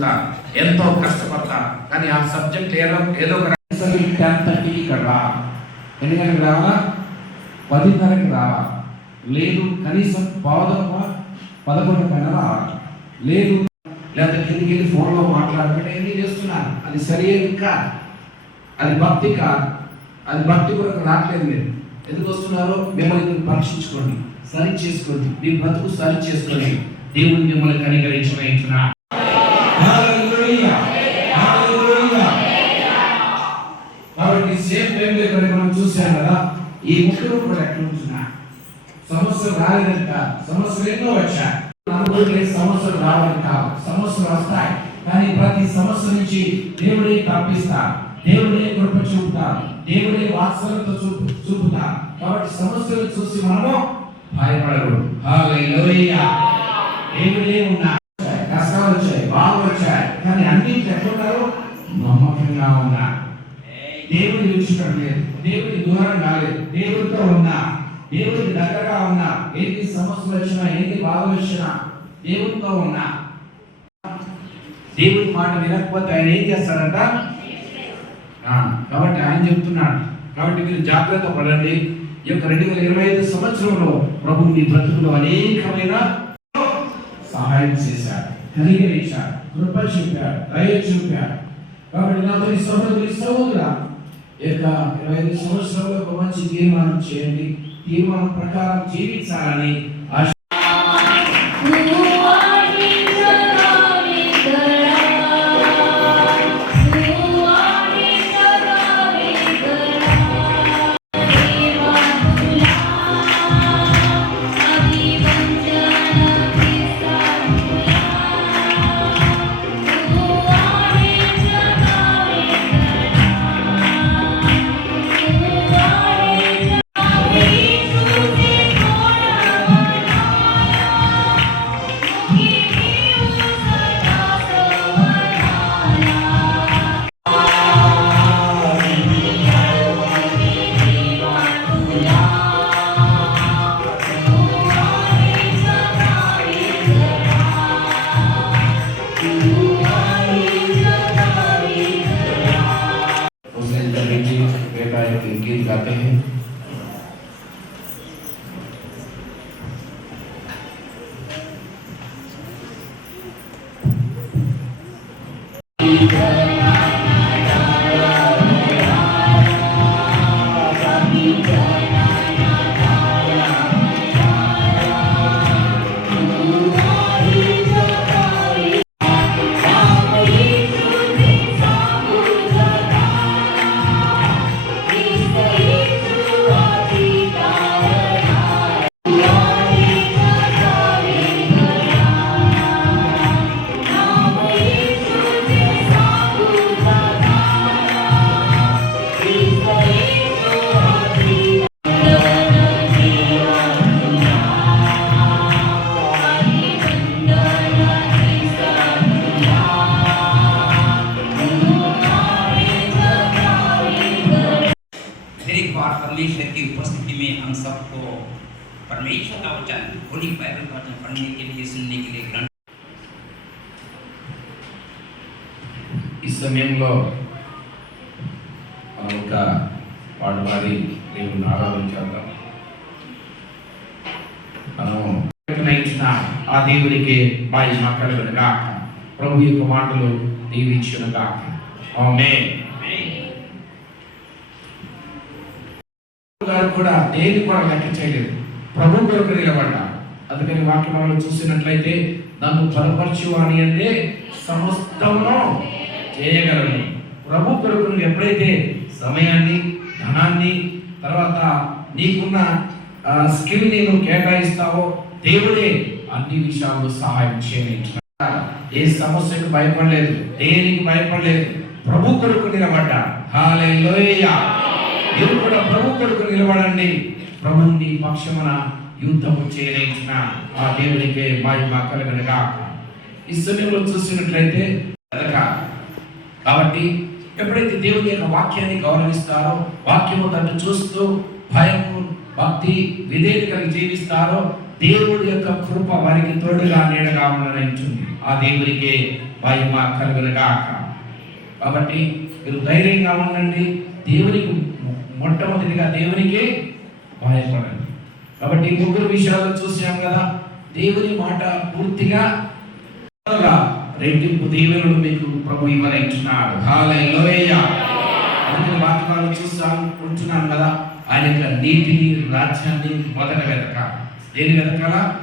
చదువుతారు, ఎంతో కష్టపడతారు, కానీ ఆ సబ్జెక్ట్ ఏదో ఒక 10:30 ఇక్కడ రా, ఎన్ని గంటలకు రావాలా? 10:30కి రావాలి. లేదు కనీసం 11 కన్నా రావాలి. లేదు లేదా కిందికి వెళ్ళి ఫోన్లో మాట్లాడుకుంటే ఎన్ని చేస్తున్నారు, అది సరైనది కాదు, అది భక్తి కాదు, అది భక్తి కొరకు రావట్లేదు. మీరు ఎందుకు వస్తున్నారో మిమ్మల్ని పరీక్షించుకోండి, సరి చేసుకోండి, మీ బ్రతుకు సరి చేసుకోండి. దేవుని మిమ్మల్ని కనికరించిన కాబట్టి సేమ్ టైంలో ఇక్కడ మనం చూసాం కదా, ఈ ముగ్గురు కూడా ఎక్కడ ఉంటున్నా సమస్యలు రాలేదంట. సమస్యలు ఎన్నో వచ్చాయి, సమస్యలు రావడం కాదు, సమస్యలు వస్తాయి, కానీ ప్రతి సమస్య నుంచి దేవుడే తప్పిస్తారు, దేవుడే కృప చూపుతారు, దేవుడే వాత్సల్యత చూపుతారు. కాబట్టి సమస్యలు చూసి మనము భయపడకూడదు. హల్లెలూయా. దేవుడే ఉన్నా, కష్టాలు వచ్చాయి, బాధలు వచ్చాయి, కానీ అన్నింటి ఎక్కడున్నారు? నమ్మకంగా ఉన్నా. దేవుని విడిచిపెట్టడం లేదు, దేవుని దూరం కాలేదు, దేవుడితో ఉన్నా, దేవుడికి దగ్గరగా ఉన్నా. ఎన్ని సమస్యలు వచ్చినా, ఎన్ని బాధలు వచ్చినా దేవుడితో ఉన్నా. దేవుడి మాట వినకపోతే ఆయన ఏం చేస్తాడంట? కాబట్టి ఆయన చెప్తున్నాడు. కాబట్టి మీరు జాగ్రత్త పడండి. ఈ యొక్క 2025 సంవత్సరంలో ప్రభు మీ బ్రతుకులో అనేకమైన సహాయం చేశాడు, కనికరించాడు, కృప చూపాడు, దయ చూపాడు. కాబట్టి నాతో ఈ సహోదరుల యొక్క 25 సంవత్సరంలో ఒక మంచి తీర్మానం చేయండి, తీర్మానం ప్రకారం జీవించాలని ఆశ. गीत गाते हैं। परमेश्वर की उपस्थिति में हम सबको परमेश्वर का वचन होली बाइबल का वचन पढ़ने के लिए, सुनने के लिए ग्रहण। इस సమయంలో మనం ఒక పాటపాడి దేవుని ఆరాధించాలి. మనం ఇచ్చిన ఆ దేవునికి మహిమ కలుగును గాక. ప్రభు యొక్క మాటలు దీవించును గాక. ఆమేన్. కూడా దేని కూడా లెక్క చేయలేదు, ప్రభు కొరకు నిలబడ్డా. అందుకని వాక్యంలో చూసినట్లయితే నన్ను బలపరచువాని అంటే సమస్తమును చేయగలను. ప్రభు కొరకు నువ్వు ఎప్పుడైతే సమయాన్ని, ధనాన్ని, తర్వాత నీకున్న స్కిల్ ని నువ్వు కేటాయిస్తావో దేవుడే అన్ని విషయాల్లో సహాయం చేయనిచ్చాడు. ఏ సమస్యకు భయపడలేదు, దేనికి భయపడలేదు, ప్రభు కొరకు నిలబడ్డా. హల్లెలూయా. మీరు కూడా ప్రభు కొరకు నిలబడండి. ప్రభువు నీ పక్షమున యుద్ధము చేయనిచ్చిన ఆ దేవునికి మహిమ కలుగును గాక. ఈ సమయంలో చూసినట్లయితే కాబట్టి ఎప్పుడైతే దేవుని యొక్క వాక్యాన్ని గౌరవిస్తారో, వాక్యము తను చూస్తూ భయము, భక్తి, విధేయత కలిగి జీవిస్తారో దేవుడి యొక్క కృప వారికి తోడుగా నీడగా ఉండనించింది. ఆ దేవుడికే మహిమ కలుగునుగాక. కాబట్టి మీరు ధైర్యంగా ఉండండి. దేవునికి మొట్టమొదటిగా దేవునికి భయపడండి. కాబట్టి ఈ ముగ్గురు విషయాలు చూసాం కదా. దేవుని మాట పూర్తిగా రెట్టింపు దీవెనలు మీకు ప్రభు ఇవ్వనించున్నాడు. హల్లెలూయా. అందుకని వాక్యాలు చూస్తున్నాం కదా. ఆయన యొక్క నీతిని, రాజ్యాన్ని మొదట వెతకాలి. దేని వెతకాలా?